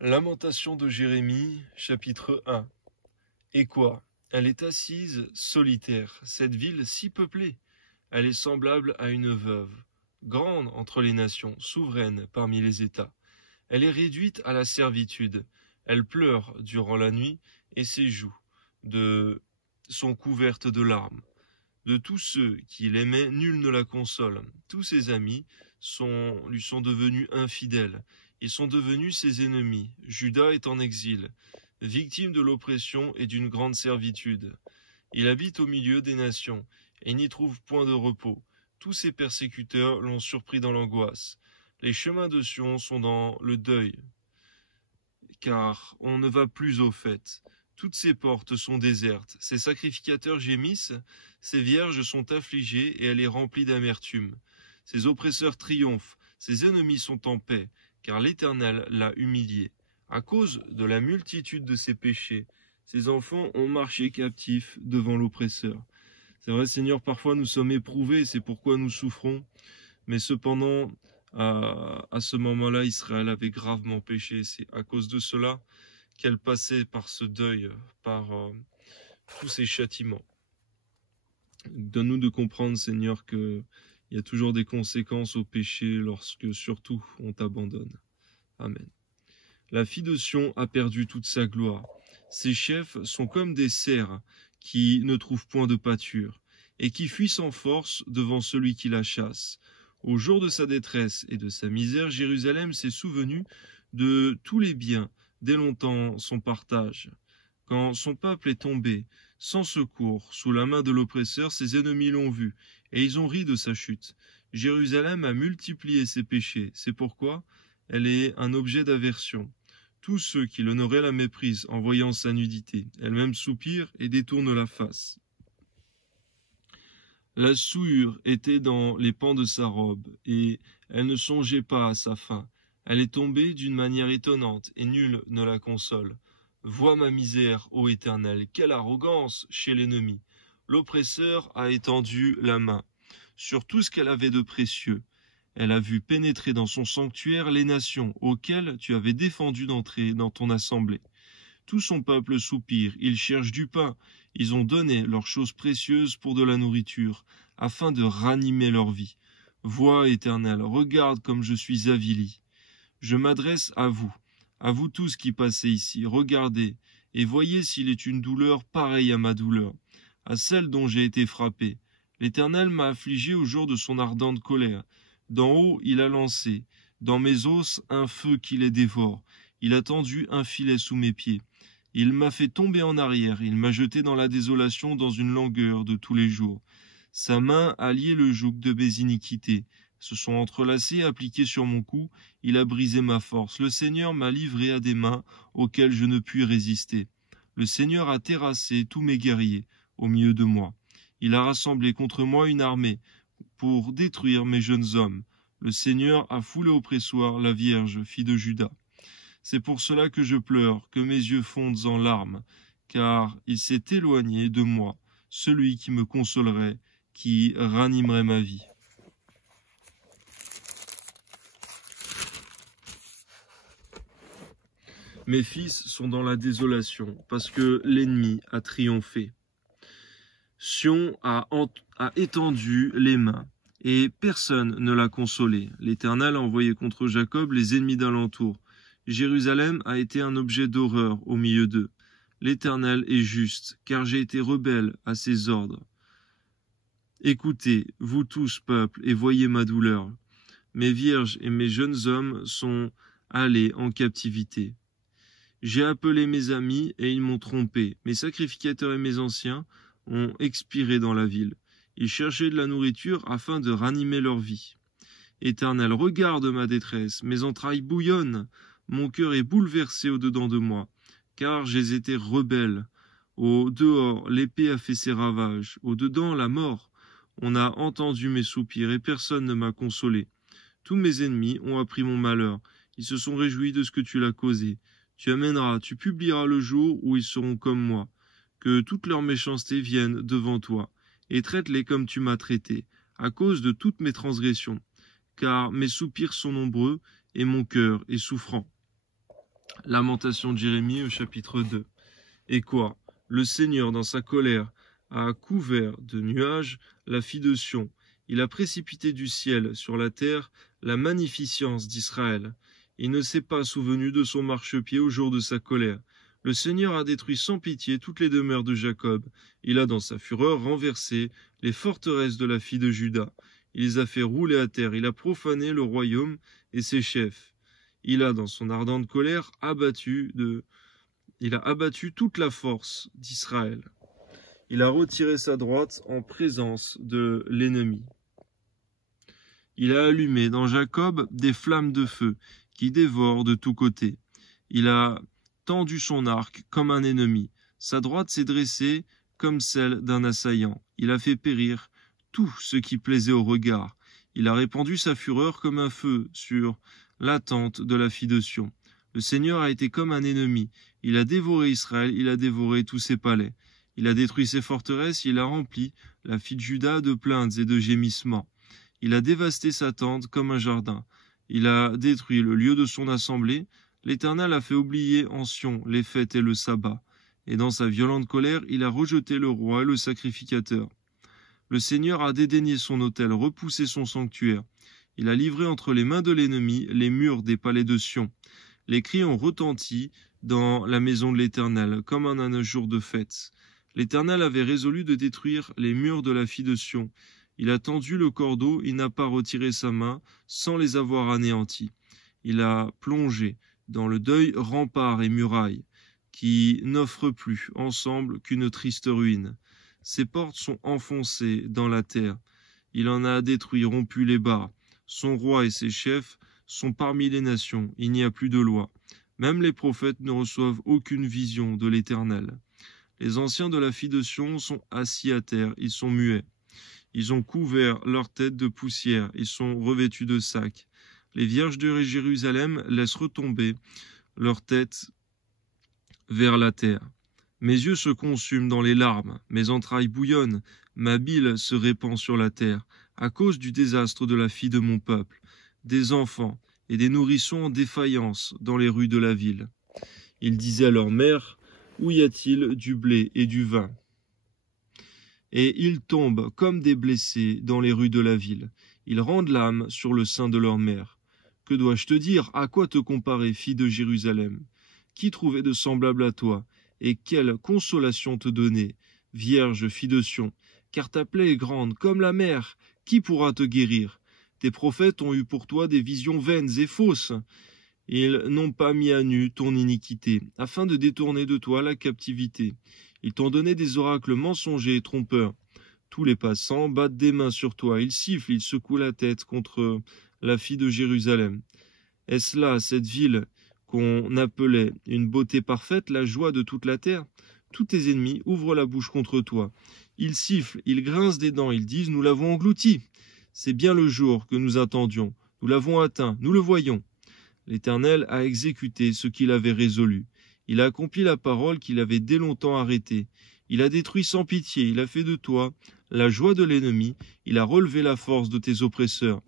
Lamentation de Jérémie, chapitre 1. Et quoi? Elle est assise, solitaire, cette ville si peuplée. Elle est semblable à une veuve, grande entre les nations, souveraine parmi les États. Elle est réduite à la servitude. Elle pleure durant la nuit, et ses joues sont couvertes de larmes. De tous ceux qui l'aimaient, nul ne la console. Tous ses amis lui sont devenus infidèles. Ils sont devenus ses ennemis. Juda est en exil, victime de l'oppression et d'une grande servitude. Il habite au milieu des nations et n'y trouve point de repos. Tous ses persécuteurs l'ont surpris dans l'angoisse. Les chemins de Sion sont dans le deuil, car on ne va plus aux fêtes. Toutes ses portes sont désertes, ses sacrificateurs gémissent, ses vierges sont affligées et elle est remplie d'amertume. Ses oppresseurs triomphent, ses ennemis sont en paix, car l'Éternel l'a humilié. À cause de la multitude de ses péchés, ses enfants ont marché captifs devant l'oppresseur. C'est vrai, Seigneur, parfois nous sommes éprouvés, c'est pourquoi nous souffrons, mais cependant, à ce moment-là, Israël avait gravement péché. C'est à cause de cela qu'elle passait par ce deuil, par tous ces châtiments. Donne-nous de comprendre, Seigneur, qu'il y a toujours des conséquences au péché lorsque, surtout, on t'abandonne. Amen. La fille de Sion a perdu toute sa gloire. Ses chefs sont comme des cerfs qui ne trouvent point de pâture et qui fuient sans force devant celui qui la chasse. Au jour de sa détresse et de sa misère, Jérusalem s'est souvenue de tous les biens dès longtemps son partage. Quand son peuple est tombé, sans secours, sous la main de l'oppresseur, ses ennemis l'ont vu, et ils ont ri de sa chute. Jérusalem a multiplié ses péchés, c'est pourquoi elle est un objet d'aversion. Tous ceux qui l'honoraient la méprisent en voyant sa nudité. Elle-même soupire et détourne la face. La souillure était dans les pans de sa robe, et elle ne songeait pas à sa fin. Elle est tombée d'une manière étonnante, et nul ne la console. Vois ma misère, ô Éternel, quelle arrogance chez l'ennemi. L'oppresseur a étendu la main sur tout ce qu'elle avait de précieux. Elle a vu pénétrer dans son sanctuaire les nations auxquelles tu avais défendu d'entrer dans ton assemblée. Tout son peuple soupire, ils cherchent du pain, ils ont donné leurs choses précieuses pour de la nourriture, afin de ranimer leur vie. Vois, Éternel, regarde comme je suis avili. Je m'adresse à vous tous qui passez ici, regardez, et voyez s'il est une douleur pareille à ma douleur, à celle dont j'ai été frappé. L'Éternel m'a affligé au jour de son ardente colère. D'en haut il a lancé, dans mes os, un feu qui les dévore. Il a tendu un filet sous mes pieds. Il m'a fait tomber en arrière, il m'a jeté dans la désolation, dans une langueur de tous les jours. Sa main a lié le joug de mes iniquités. Se sont entrelacés, appliqués sur mon cou, il a brisé ma force. Le Seigneur m'a livré à des mains auxquelles je ne puis résister. Le Seigneur a terrassé tous mes guerriers au milieu de moi. Il a rassemblé contre moi une armée pour détruire mes jeunes hommes. Le Seigneur a foulé au pressoir la Vierge, fille de Juda. C'est pour cela que je pleure, que mes yeux fondent en larmes, car il s'est éloigné de moi, celui qui me consolerait, qui ranimerait ma vie. Mes fils sont dans la désolation, parce que l'ennemi a triomphé. Sion a étendu les mains, et personne ne l'a consolé. L'Éternel a envoyé contre Jacob les ennemis d'alentour. Jérusalem a été un objet d'horreur au milieu d'eux. L'Éternel est juste, car j'ai été rebelle à ses ordres. Écoutez, vous tous, peuple, et voyez ma douleur. Mes vierges et mes jeunes hommes sont allés en captivité. J'ai appelé mes amis, et ils m'ont trompé. Mes sacrificateurs et mes anciens ont expiré dans la ville. Ils cherchaient de la nourriture afin de ranimer leur vie. Éternel, regarde ma détresse, mes entrailles bouillonnent, mon cœur est bouleversé au-dedans de moi, car j'ai été rebelle. Au dehors, l'épée a fait ses ravages, au dedans, la mort. On a entendu mes soupirs et personne ne m'a consolé. Tous mes ennemis ont appris mon malheur, ils se sont réjouis de ce que tu l'as causé. Tu publieras le jour où ils seront comme moi. Que toute leur méchanceté vienne devant toi, et traite-les comme tu m'as traité, à cause de toutes mes transgressions. Car mes soupirs sont nombreux, et mon cœur est souffrant. Lamentation de Jérémie au chapitre 2. Et quoi? Le Seigneur, dans sa colère, a couvert de nuages la fille de Sion. Il a précipité du ciel sur la terre la magnificence d'Israël. Il ne s'est pas souvenu de son marchepied au jour de sa colère. Le Seigneur a détruit sans pitié toutes les demeures de Jacob. Il a dans sa fureur renversé les forteresses de la fille de Juda. Il les a fait rouler à terre. Il a profané le royaume et ses chefs. Il a, dans son ardente colère, abattu toute la force d'Israël. Il a retiré sa droite en présence de l'ennemi. Il a allumé dans Jacob des flammes de feu qui dévorent de tous côtés. Il a tendu son arc comme un ennemi. Sa droite s'est dressée comme celle d'un assaillant. Il a fait périr tout ce qui plaisait au regard. Il a répandu sa fureur comme un feu sur la tente de la fille de Sion. Le Seigneur a été comme un ennemi. Il a dévoré Israël, il a dévoré tous ses palais. Il a détruit ses forteresses, il a rempli la fille de Juda de plaintes et de gémissements. Il a dévasté sa tente comme un jardin. Il a détruit le lieu de son assemblée. L'Éternel a fait oublier en Sion les fêtes et le sabbat. Et dans sa violente colère, il a rejeté le roi et le sacrificateur. Le Seigneur a dédaigné son autel, repoussé son sanctuaire. Il a livré entre les mains de l'ennemi les murs des palais de Sion. Les cris ont retenti dans la maison de l'Éternel, comme un jour de fête. L'Éternel avait résolu de détruire les murs de la fille de Sion. Il a tendu le cordeau, il n'a pas retiré sa main, sans les avoir anéantis. Il a plongé dans le deuil remparts et murailles, qui n'offrent plus ensemble qu'une triste ruine. Ses portes sont enfoncées dans la terre. Il en a détruit, rompu les barres. Son roi et ses chefs sont parmi les nations. Il n'y a plus de loi. Même les prophètes ne reçoivent aucune vision de l'Éternel. Les anciens de la fille de Sion sont assis à terre. Ils sont muets. Ils ont couvert leur tête de poussière. Ils sont revêtus de sacs. Les vierges de Jérusalem laissent retomber leur tête vers la terre. Mes yeux se consument dans les larmes, mes entrailles bouillonnent, ma bile se répand sur la terre, à cause du désastre de la fille de mon peuple, des enfants et des nourrissons en défaillance dans les rues de la ville. Ils disaient à leur mère, où y a-t-il du blé et du vin? Et ils tombent comme des blessés dans les rues de la ville. Ils rendent l'âme sur le sein de leur mère. Que dois-je te dire? À quoi te comparer, fille de Jérusalem? Qui trouvait de semblable à toi? Et quelle consolation te donner, vierge fille de Sion? Car ta plaie est grande comme la mer. Qui pourra te guérir? Tes prophètes ont eu pour toi des visions vaines et fausses. Ils n'ont pas mis à nu ton iniquité, afin de détourner de toi la captivité. Ils t'ont donné des oracles mensongers et trompeurs. Tous les passants battent des mains sur toi, ils sifflent, ils secouent la tête contre la fille de Jérusalem. Est-ce là, cette ville qu'on appelait une beauté parfaite, la joie de toute la terre? Tous tes ennemis ouvrent la bouche contre toi. Ils sifflent, ils grincent des dents, ils disent « Nous l'avons englouti ». C'est bien le jour que nous attendions. Nous l'avons atteint, nous le voyons. L'Éternel a exécuté ce qu'il avait résolu. Il a accompli la parole qu'il avait dès longtemps arrêtée. Il a détruit sans pitié, il a fait de toi la joie de l'ennemi, il a relevé la force de tes oppresseurs.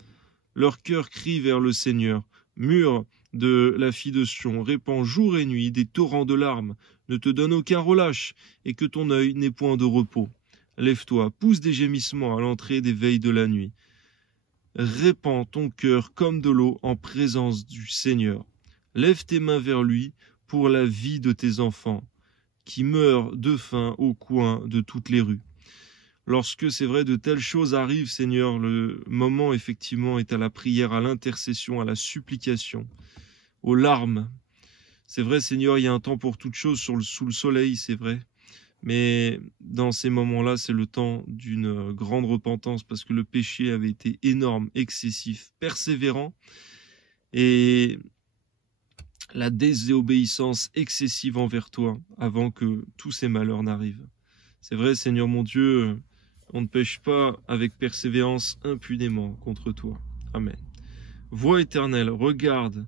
Leur cœur crie vers le Seigneur. Mur de la fille de Sion, répand jour et nuit des torrents de larmes, ne te donne aucun relâche, et que ton œil n'ait point de repos. Lève-toi, pousse des gémissements à l'entrée des veilles de la nuit. Répands ton cœur comme de l'eau en présence du Seigneur. Lève tes mains vers lui pour la vie de tes enfants, qui meurent de faim au coin de toutes les rues. Lorsque c'est vrai de telles choses arrivent, Seigneur, le moment effectivement est à la prière, à l'intercession, à la supplication, aux larmes. C'est vrai, Seigneur, il y a un temps pour toutes choses sous le soleil, c'est vrai. Mais dans ces moments-là, c'est le temps d'une grande repentance parce que le péché avait été énorme, excessif, persévérant et la désobéissance excessive envers toi avant que tous ces malheurs n'arrivent. C'est vrai, Seigneur mon Dieu, on ne pêche pas avec persévérance impunément contre toi. Amen. Voix éternelle, regarde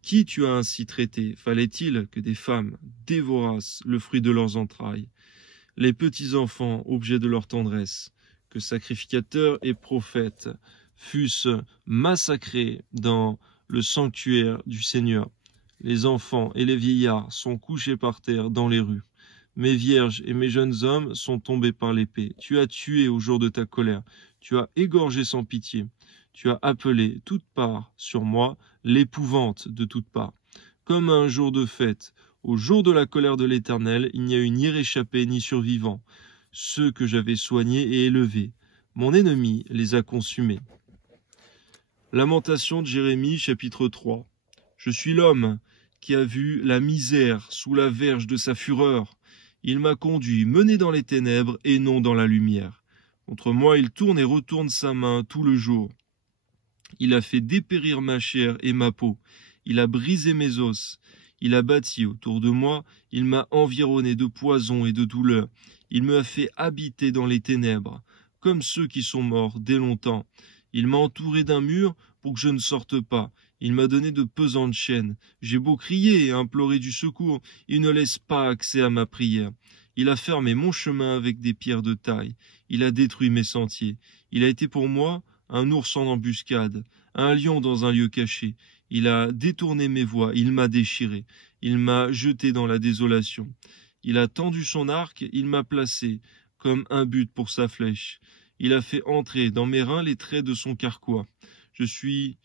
qui tu as ainsi traité. Fallait-il que des femmes dévorassent le fruit de leurs entrailles, les petits-enfants, objet de leur tendresse, que sacrificateurs et prophètes fussent massacrés dans le sanctuaire du Seigneur. Les enfants et les vieillards sont couchés par terre dans les rues. Mes vierges et mes jeunes hommes sont tombés par l'épée. Tu as tué au jour de ta colère. Tu as égorgé sans pitié. Tu as appelé toute part sur moi l'épouvante de toutes parts. Comme à un jour de fête, au jour de la colère de l'Éternel, il n'y a eu ni réchappé ni survivant. Ceux que j'avais soignés et élevés, mon ennemi les a consumés. Lamentation de Jérémie, chapitre 3. Je suis l'homme qui a vu la misère sous la verge de sa fureur. Il m'a conduit, mené dans les ténèbres et non dans la lumière. Contre moi, il tourne et retourne sa main tout le jour. Il a fait dépérir ma chair et ma peau. Il a brisé mes os. Il a bâti autour de moi. Il m'a environné de poison et de douleur. Il me a fait habiter dans les ténèbres, comme ceux qui sont morts dès longtemps. Il m'a entouré d'un mur pour que je ne sorte pas. Il m'a donné de pesantes chaînes. J'ai beau crier et implorer du secours, il ne laisse pas accès à ma prière. Il a fermé mon chemin avec des pierres de taille. Il a détruit mes sentiers. Il a été pour moi un ours en embuscade, un lion dans un lieu caché. Il a détourné mes voies, il m'a déchiré. Il m'a jeté dans la désolation. Il a tendu son arc, il m'a placé comme un but pour sa flèche. Il a fait entrer dans mes reins les traits de son carquois. Je suis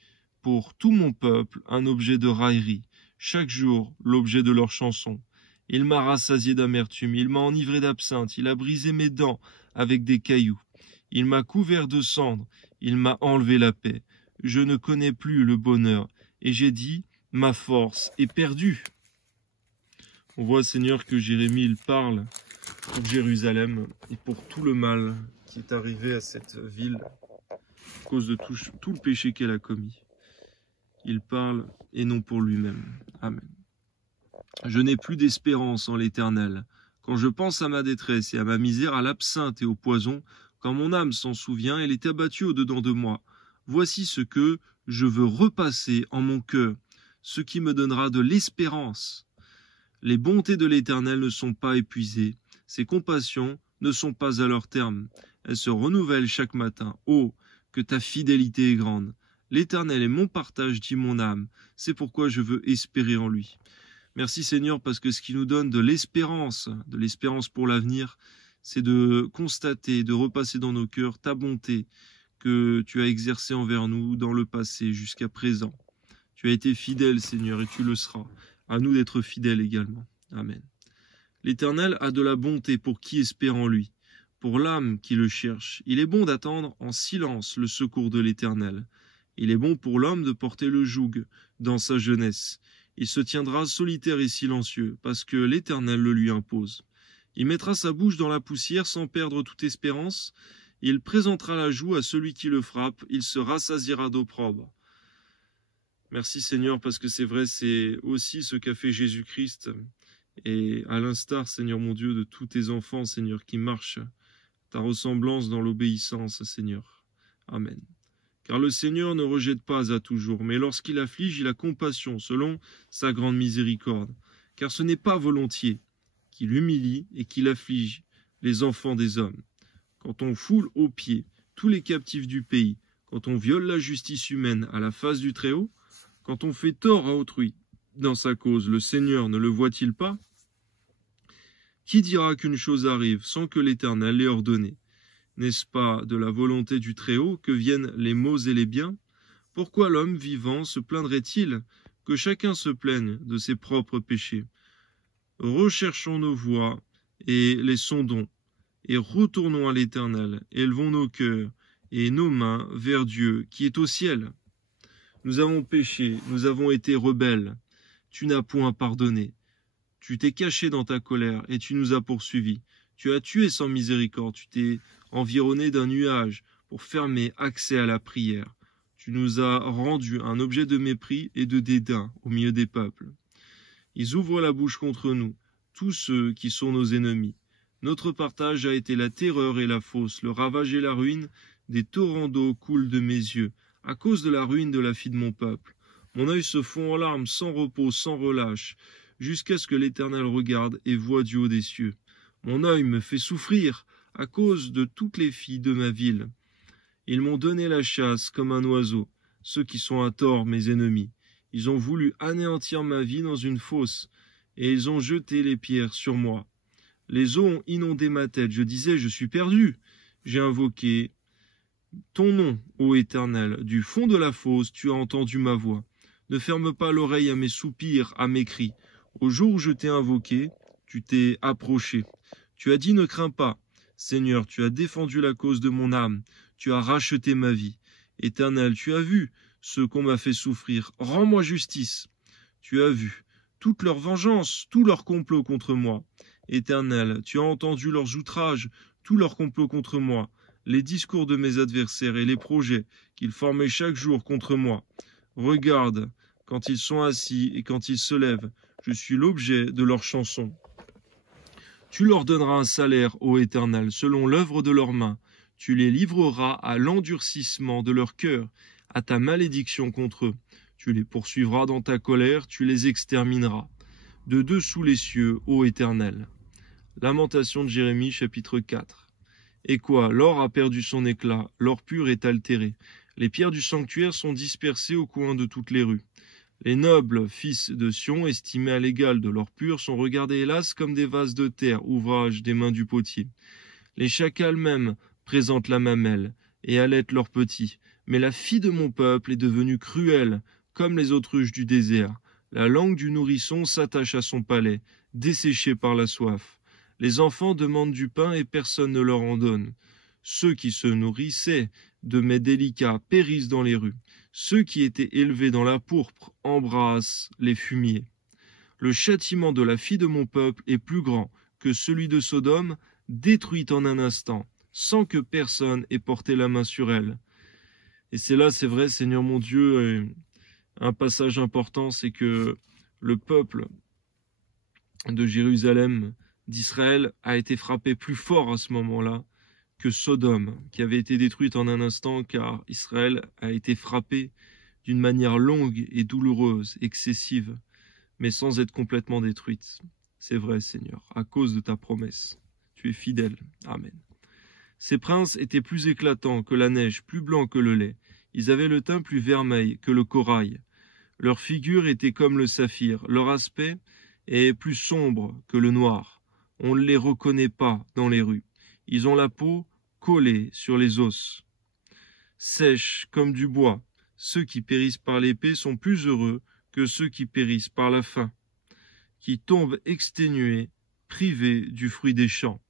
pour tout mon peuple un objet de raillerie, chaque jour l'objet de leurs chansons. Il m'a rassasié d'amertume, il m'a enivré d'absinthe, il a brisé mes dents avec des cailloux. Il m'a couvert de cendres, il m'a enlevé la paix. Je ne connais plus le bonheur, et j'ai dit, ma force est perdue. On voit, Seigneur, que Jérémie, il parle pour Jérusalem et pour tout le mal qui est arrivé à cette ville à cause de tout le péché qu'elle a commis. Il parle et non pour lui-même. Amen. Je n'ai plus d'espérance en l'Éternel. Quand je pense à ma détresse et à ma misère, à l'absinthe et au poison, quand mon âme s'en souvient, elle est abattue au-dedans de moi. Voici ce que je veux repasser en mon cœur, ce qui me donnera de l'espérance. Les bontés de l'Éternel ne sont pas épuisées, ses compassions ne sont pas à leur terme. Elles se renouvellent chaque matin. Oh, que ta fidélité est grande. L'Éternel est mon partage, dit mon âme. C'est pourquoi je veux espérer en lui. Merci Seigneur, parce que ce qui nous donne de l'espérance pour l'avenir, c'est de constater, de repasser dans nos cœurs ta bonté que tu as exercée envers nous dans le passé jusqu'à présent. Tu as été fidèle, Seigneur, et tu le seras. À nous d'être fidèles également. Amen. L'Éternel a de la bonté pour qui espère en lui, pour l'âme qui le cherche. Il est bon d'attendre en silence le secours de l'Éternel. Il est bon pour l'homme de porter le joug dans sa jeunesse. Il se tiendra solitaire et silencieux, parce que l'Éternel le lui impose. Il mettra sa bouche dans la poussière sans perdre toute espérance. Il présentera la joue à celui qui le frappe. Il se rassasiera d'opprobre. Merci Seigneur, parce que c'est vrai, c'est aussi ce qu'a fait Jésus-Christ. Et à l'instar, Seigneur mon Dieu, de tous tes enfants, Seigneur, qui marchent ta ressemblance dans l'obéissance, Seigneur. Amen. Car le Seigneur ne rejette pas à toujours, mais lorsqu'il afflige, il a compassion, selon sa grande miséricorde. Car ce n'est pas volontiers qu'il humilie et qu'il afflige les enfants des hommes. Quand on foule aux pieds tous les captifs du pays, quand on viole la justice humaine à la face du Très-Haut, quand on fait tort à autrui dans sa cause, le Seigneur ne le voit-il pas? Qui dira qu'une chose arrive sans que l'Éternel l'ait ordonnée? N'est-ce pas de la volonté du Très-Haut que viennent les maux et les biens? Pourquoi l'homme vivant se plaindrait-il que chacun se plaigne de ses propres péchés? Recherchons nos voies et les sondons, et retournons à l'Éternel, élevons nos cœurs et nos mains vers Dieu qui est au ciel. Nous avons péché, nous avons été rebelles, tu n'as point pardonné. Tu t'es caché dans ta colère et tu nous as poursuivis. Tu as tué sans miséricorde, tu t'es environné d'un nuage pour fermer accès à la prière. Tu nous as rendu un objet de mépris et de dédain au milieu des peuples. Ils ouvrent la bouche contre nous, tous ceux qui sont nos ennemis. Notre partage a été la terreur et la fosse, le ravage et la ruine. Des torrents d'eau coulent de mes yeux, à cause de la ruine de la fille de mon peuple. Mon œil se fond en larmes, sans repos, sans relâche, jusqu'à ce que l'Éternel regarde et voie du haut des cieux. Mon œil me fait souffrir à cause de toutes les filles de ma ville. Ils m'ont donné la chasse comme un oiseau, ceux qui sont à tort mes ennemis. Ils ont voulu anéantir ma vie dans une fosse, et ils ont jeté les pierres sur moi. Les eaux ont inondé ma tête. Je disais, je suis perdu. J'ai invoqué ton nom, ô Éternel. Du fond de la fosse, tu as entendu ma voix. Ne ferme pas l'oreille à mes soupirs, à mes cris. Au jour où je t'ai invoqué, tu t'es approché. Tu as dit, ne crains pas. Seigneur, tu as défendu la cause de mon âme. Tu as racheté ma vie. Éternel, tu as vu ce qu'on m'a fait souffrir. Rends-moi justice. Tu as vu toute leur vengeance, tout leur complot contre moi. Éternel, tu as entendu leurs outrages, tout leur complot contre moi, les discours de mes adversaires et les projets qu'ils formaient chaque jour contre moi. Regarde, quand ils sont assis et quand ils se lèvent, je suis l'objet de leurs chansons. Tu leur donneras un salaire, ô Éternel, selon l'œuvre de leurs mains. Tu les livreras à l'endurcissement de leur cœur, à ta malédiction contre eux. Tu les poursuivras dans ta colère, tu les extermineras. De dessous les cieux, ô Éternel. Lamentation de Jérémie, chapitre 4. Et quoi, l'or a perdu son éclat, l'or pur est altéré. Les pierres du sanctuaire sont dispersées au coin de toutes les rues. Les nobles fils de Sion, estimés à l'égal de l'or pur, sont regardés hélas comme des vases de terre, ouvrage des mains du potier. Les chacals même présentent la mamelle et allaitent leurs petits. Mais la fille de mon peuple est devenue cruelle, comme les autruches du désert. La langue du nourrisson s'attache à son palais, desséché par la soif. Les enfants demandent du pain et personne ne leur en donne. Ceux qui se nourrissaient de mets délicats périssent dans les rues. Ceux qui étaient élevés dans la pourpre embrassent les fumiers. Le châtiment de la fille de mon peuple est plus grand que celui de Sodome, détruite en un instant, sans que personne ait porté la main sur elle. Et c'est là, c'est vrai, Seigneur mon Dieu, un passage important, c'est que le peuple de Jérusalem, d'Israël, a été frappé plus fort à ce moment-là que Sodome, qui avait été détruite en un instant, car Israël a été frappé d'une manière longue et douloureuse, excessive, mais sans être complètement détruite. C'est vrai, Seigneur, à cause de ta promesse. Tu es fidèle. Amen. Ces princes étaient plus éclatants que la neige, plus blancs que le lait. Ils avaient le teint plus vermeil que le corail. Leur figure était comme le saphir. Leur aspect est plus sombre que le noir. On ne les reconnaît pas dans les rues. Ils ont la peau collée sur les os, sèche comme du bois. Ceux qui périssent par l'épée sont plus heureux que ceux qui périssent par la faim, qui tombent exténués, privés du fruit des champs.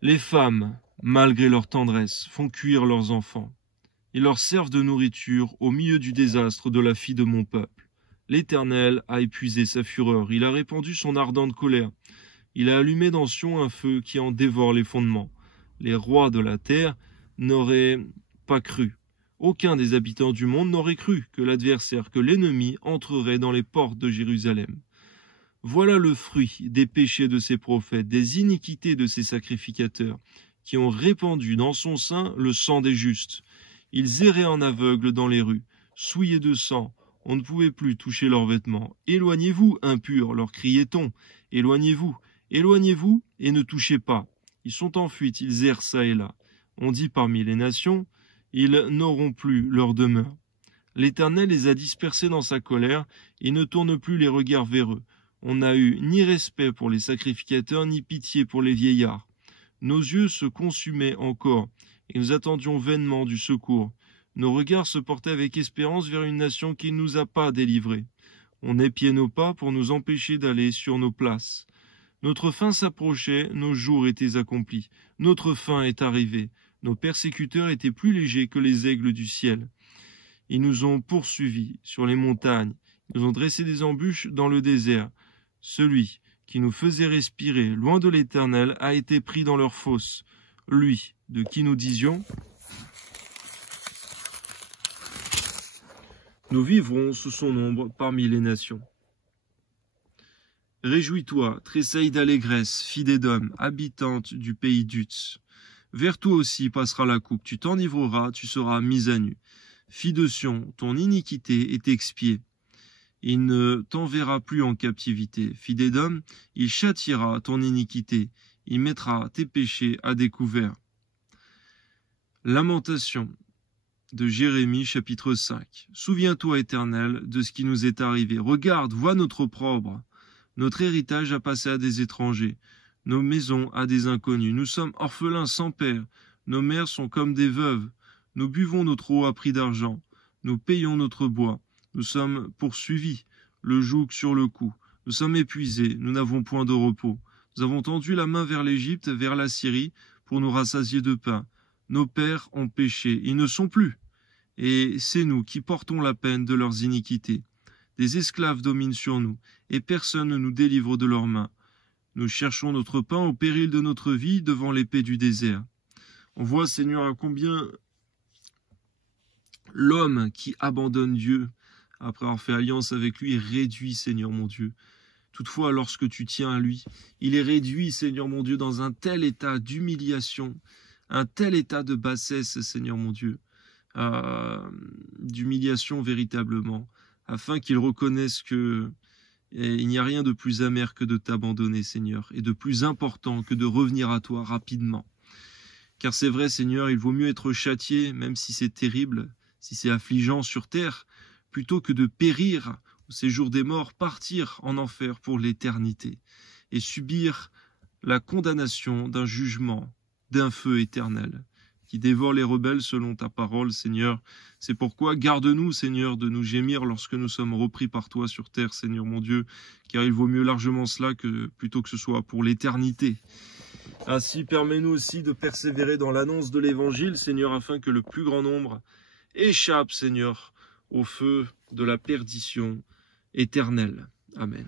Les femmes, malgré leur tendresse, font cuire leurs enfants. Ils leur servent de nourriture au milieu du désastre de la fille de mon peuple. L'Éternel a épuisé sa fureur, il a répandu son ardente colère. Il a allumé dans Sion un feu qui en dévore les fondements. Les rois de la terre n'auraient pas cru. Aucun des habitants du monde n'aurait cru que l'adversaire, que l'ennemi entrerait dans les portes de Jérusalem. Voilà le fruit des péchés de ses prophètes, des iniquités de ses sacrificateurs, qui ont répandu dans son sein le sang des justes. Ils erraient en aveugles dans les rues, souillés de sang, on ne pouvait plus toucher leurs vêtements. « Éloignez-vous, impurs !» leur criait-on. « Éloignez-vous, éloignez-vous et ne touchez pas. » Ils sont en fuite, ils errent çà et là. On dit parmi les nations, ils n'auront plus leur demeure. L'Éternel les a dispersés dans sa colère, et ne tourne plus les regards vers eux. On n'a eu ni respect pour les sacrificateurs, ni pitié pour les vieillards. Nos yeux se consumaient encore, et nous attendions vainement du secours. Nos regards se portaient avec espérance vers une nation qui ne nous a pas délivrés. On épiait nos pas pour nous empêcher d'aller sur nos places. Notre fin s'approchait, nos jours étaient accomplis. Notre fin est arrivée. Nos persécuteurs étaient plus légers que les aigles du ciel. Ils nous ont poursuivis sur les montagnes. Ils nous ont dressé des embûches dans le désert. Celui qui nous faisait respirer loin de l'Éternel a été pris dans leur fosse. Lui, de qui nous disions: nous vivrons sous son ombre parmi les nations. Réjouis-toi, tressaille d'allégresse, fille d'Édom, habitante du pays d'Utz. Vers toi aussi passera la coupe, tu t'enivreras, tu seras mise à nu. Fille de Sion, ton iniquité est expiée. Il ne t'enverra plus en captivité. Fille d'Édom, il châtiera ton iniquité, il mettra tes péchés à découvert. Lamentation. de Jérémie, chapitre 5. Souviens-toi, Éternel, de ce qui nous est arrivé. Regarde, vois notre opprobre. Notre héritage a passé à des étrangers, nos maisons à des inconnus. Nous sommes orphelins sans père. Nos mères sont comme des veuves. Nous buvons notre eau à prix d'argent. Nous payons notre bois. Nous sommes poursuivis, le joug sur le cou. Nous sommes épuisés. Nous n'avons point de repos. Nous avons tendu la main vers l'Égypte, vers la Syrie, pour nous rassasier de pain. Nos pères ont péché, ils ne sont plus. Et c'est nous qui portons la peine de leurs iniquités. Des esclaves dominent sur nous, et personne ne nous délivre de leurs mains. Nous cherchons notre pain au péril de notre vie devant l'épée du désert. On voit, Seigneur, à combien l'homme qui abandonne Dieu, après avoir fait alliance avec lui, est réduit, Seigneur mon Dieu. Toutefois, lorsque tu tiens à lui, il est réduit, Seigneur mon Dieu, dans un tel état d'humiliation, un tel état de bassesse, Seigneur mon Dieu, d'humiliation véritablement, afin qu'il reconnaisse que il n'y a rien de plus amer que de t'abandonner, Seigneur, et de plus important que de revenir à toi rapidement. Car c'est vrai, Seigneur, il vaut mieux être châtié, même si c'est terrible, si c'est affligeant sur terre, plutôt que de périr au séjour des morts, partir en enfer pour l'éternité, et subir la condamnation d'un jugement, d'un feu éternel, qui dévore les rebelles selon ta parole, Seigneur. C'est pourquoi garde-nous, Seigneur, de nous gémir lorsque nous sommes repris par toi sur terre, Seigneur mon Dieu, car il vaut mieux largement cela plutôt que ce soit pour l'éternité. Ainsi, permets-nous aussi de persévérer dans l'annonce de l'Évangile, Seigneur, afin que le plus grand nombre échappe, Seigneur, au feu de la perdition éternelle. Amen.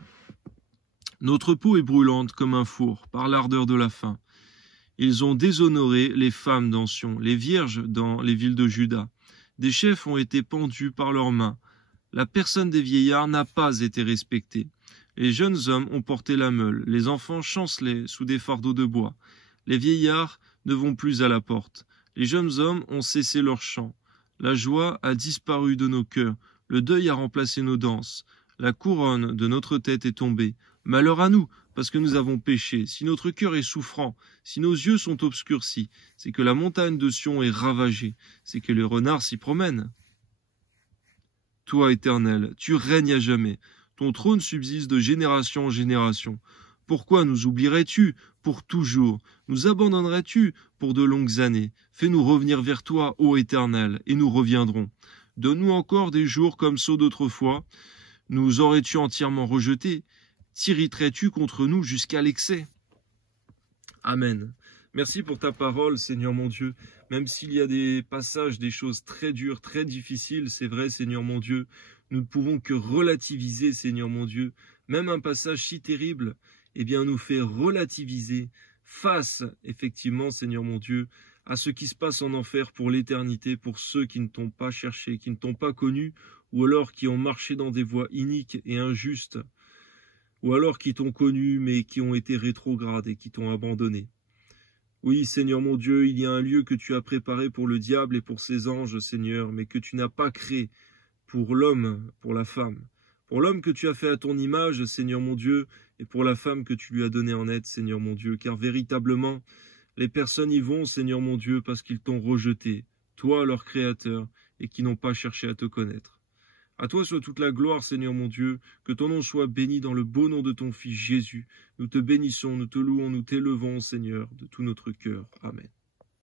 Notre peau est brûlante comme un four par l'ardeur de la faim. Ils ont déshonoré les femmes d'Ancien, les vierges dans les villes de Juda. Des chefs ont été pendus par leurs mains. La personne des vieillards n'a pas été respectée. Les jeunes hommes ont porté la meule. Les enfants chancelaient sous des fardeaux de bois. Les vieillards ne vont plus à la porte. Les jeunes hommes ont cessé leur chant. La joie a disparu de nos cœurs. Le deuil a remplacé nos danses. La couronne de notre tête est tombée. Malheur à nous, parce que nous avons péché. Si notre cœur est souffrant, si nos yeux sont obscurcis, c'est que la montagne de Sion est ravagée, c'est que les renards s'y promènent. Toi, Éternel, tu règnes à jamais. Ton trône subsiste de génération en génération. Pourquoi nous oublierais-tu pour toujours? Nous abandonnerais-tu pour de longues années? Fais-nous revenir vers toi, ô Éternel, et nous reviendrons. Donne-nous encore des jours comme ceux d'autrefois. Nous aurais-tu entièrement rejetés? T'irriterais-tu contre nous jusqu'à l'excès? Amen. Merci pour ta parole, Seigneur mon Dieu. Même s'il y a des passages, des choses très dures, très difficiles, c'est vrai, Seigneur mon Dieu, nous ne pouvons que relativiser, Seigneur mon Dieu. Même un passage si terrible, eh bien, nous fait relativiser face, effectivement, Seigneur mon Dieu, à ce qui se passe en enfer pour l'éternité, pour ceux qui ne t'ont pas cherché, qui ne t'ont pas connu, ou alors qui ont marché dans des voies iniques et injustes, ou alors qui t'ont connu, mais qui ont été rétrogrades et qui t'ont abandonné. Oui, Seigneur mon Dieu, il y a un lieu que tu as préparé pour le diable et pour ses anges, Seigneur, mais que tu n'as pas créé pour l'homme, pour la femme. Pour l'homme que tu as fait à ton image, Seigneur mon Dieu, et pour la femme que tu lui as donnée en aide, Seigneur mon Dieu, car véritablement, les personnes y vont, Seigneur mon Dieu, parce qu'ils t'ont rejeté, toi, leur Créateur, et qui n'ont pas cherché à te connaître. À toi soit toute la gloire, Seigneur mon Dieu, que ton nom soit béni dans le beau nom de ton Fils Jésus. Nous te bénissons, nous te louons, nous t'élevons, Seigneur, de tout notre cœur. Amen.